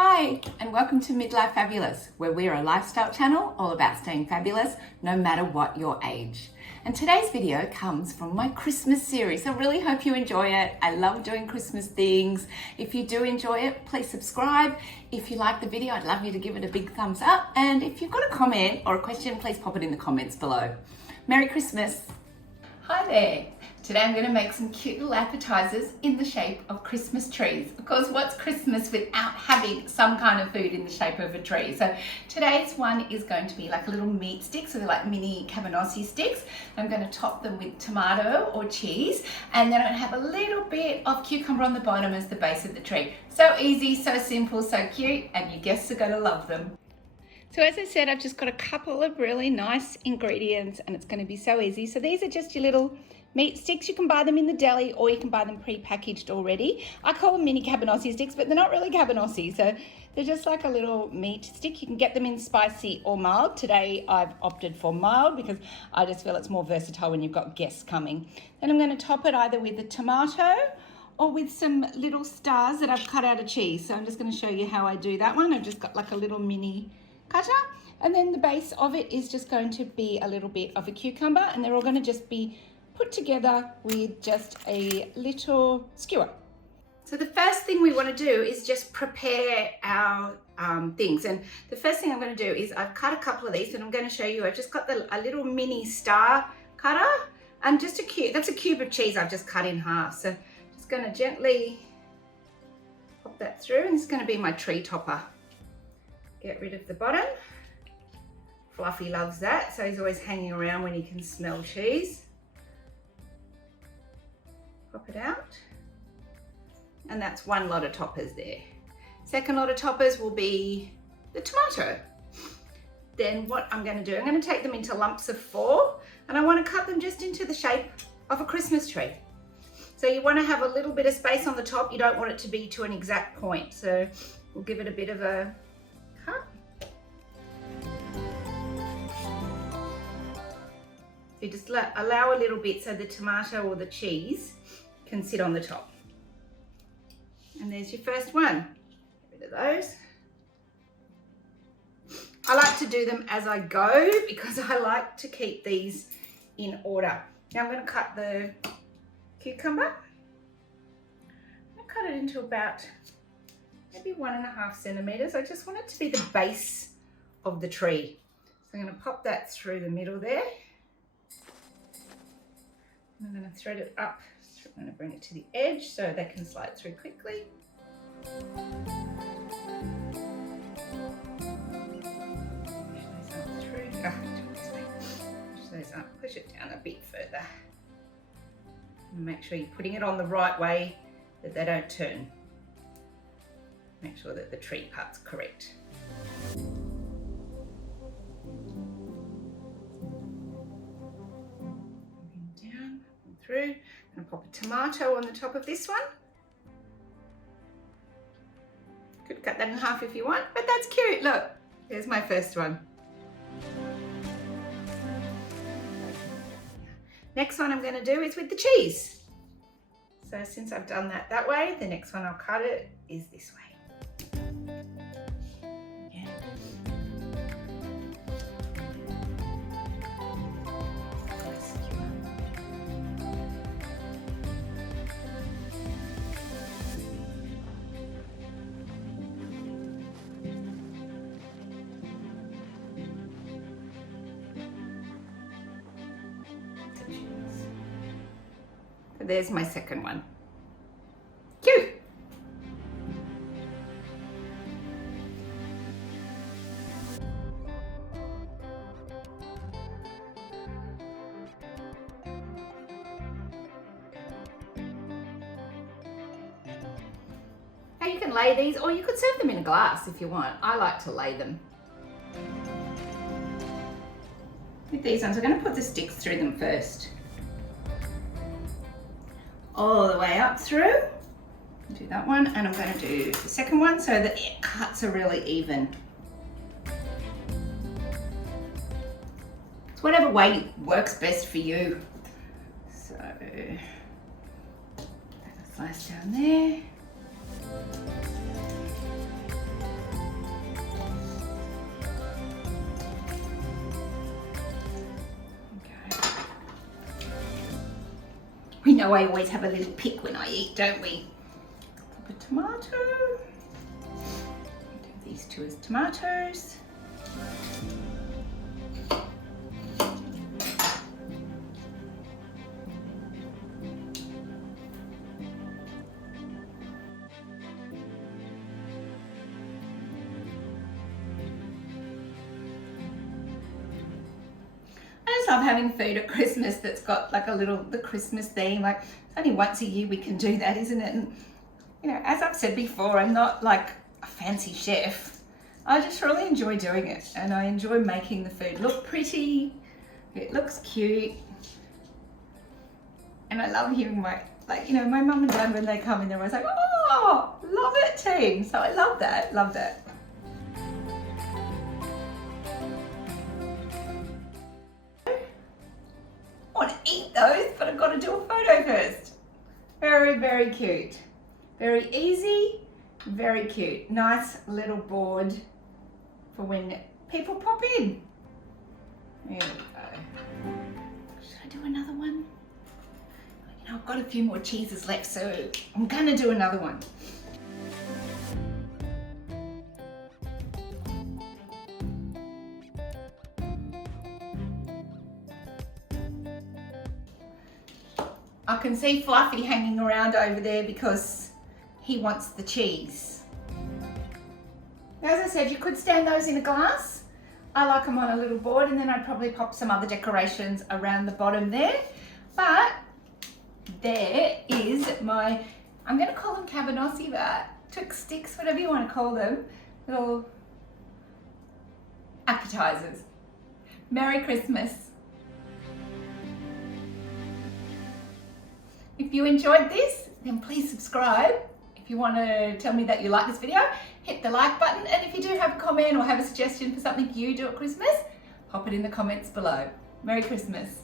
Hi, and welcome to Midlife Fabulous, where we're a lifestyle channel all about staying fabulous no matter what your age. And today's video comes from my Christmas series. I really hope you enjoy it. I love doing Christmas things. If you do enjoy it, please subscribe. If you like the video, I'd love you to give it a big thumbs up. And if you've got a comment or a question, please pop it in the comments below. Merry Christmas. Hi there. Today I'm going to make some cute little appetizers in the shape of Christmas trees. Of course, what's Christmas without having some kind of food in the shape of a tree? So today's one is going to be like a little meat stick, so they're like mini cabanossi sticks. I'm going to top them with tomato or cheese, and then I'm going to have a little bit of cucumber on the bottom as the base of the tree. So easy, so simple, so cute, and your guests are going to love them. So as I said, I've just got a couple of really nice ingredients and it's going to be so easy. So these are just your little meat sticks. You can buy them in the deli or you can buy them pre-packaged already. I call them mini cabanossi sticks, but they're not really cabanossi. So they're just like a little meat stick. You can get them in spicy or mild. Today I've opted for mild because I just feel it's more versatile when you've got guests coming. Then I'm going to top it either with a tomato or with some little stars that I've cut out of cheese. So I'm just going to show you how I do that one. I've just got like a little mini cutter, and then the base of it is just going to be a little bit of a cucumber, and they're all going to just be put together with just a little skewer. So the first thing we want to do is just prepare our things, and the first thing I'm going to do is I've cut a couple of these and I'm going to show you. I've just got a little mini star cutter and just that's a cube of cheese I've just cut in half. So just going to gently pop that through, and it's going to be my tree topper. Get rid of the bottom. Fluffy loves that, so he's always hanging around when he can smell cheese. Pop it out. And that's one lot of toppers there. Second lot of toppers will be the tomato. Then what I'm going to do, I'm going to take them into lumps of 4, and I want to cut them just into the shape of a Christmas tree. So you want to have a little bit of space on the top. You don't want it to be to an exact point. So we'll give it a bit of a cut. So you just allow a little bit so the tomato or the cheese can sit on the top. And there's your first one. Get rid of those. I like to do them as I go because I like to keep these in order. Now I'm going to cut the cucumber. I cut it into about maybe 1.5 centimeters. I just want it to be the base of the tree. So I'm going to pop that through the middle there. I'm going to thread it up. I'm going to bring it to the edge so they can slide through quickly. Push those up, push it down a bit further. And make sure you're putting it on the right way, that they don't turn. Make sure that the tree part's correct. Down and through. I'm going to pop a tomato on the top of this one. Could cut that in half if you want, but that's cute. Look, there's my first one. Next one I'm going to do is with the cheese. So since I've done that way, the next one I'll cut it is this way. There's my second one. Cute! Now you can lay these, or you could serve them in a glass if you want. I like to lay them. With these ones, I'm going to put the sticks through them first. All the way up through. Do that one, and I'm going to do the second one so that it cuts are really even. It's whatever way works best for you. So, slice down there. We know I always have a little pick when I eat, don't we? Pop a tomato. Do these two as tomatoes. I just love having food at Christmas that's got like the Christmas theme. Like, it's only once a year we can do that, isn't it? And you know, as I've said before, I'm not like a fancy chef. I just really enjoy doing it, and I enjoy making the food look pretty. It looks cute, and I love hearing my my mum and dad when they come in, they're always like, "Oh, love it, team." So I love that. Love that. I want to eat those, but I've got to do a photo first. Very, very cute. Very easy, very cute. Nice little board for when people pop in. There we go. Should I do another one? You know, I've got a few more cheeses left, so I'm gonna do another one. I can see Fluffy hanging around over there because he wants the cheese. As I said, you could stand those in a glass. I like them on a little board, and then I'd probably pop some other decorations around the bottom there. But there is my, I'm going to call them cabanossi, but twix sticks, whatever you want to call them, little appetizers. Merry Christmas. If you enjoyed this, then please subscribe. If you want to tell me that you like this video, hit the like button. And if you do have a comment or have a suggestion for something you do at Christmas, pop it in the comments below. Merry Christmas.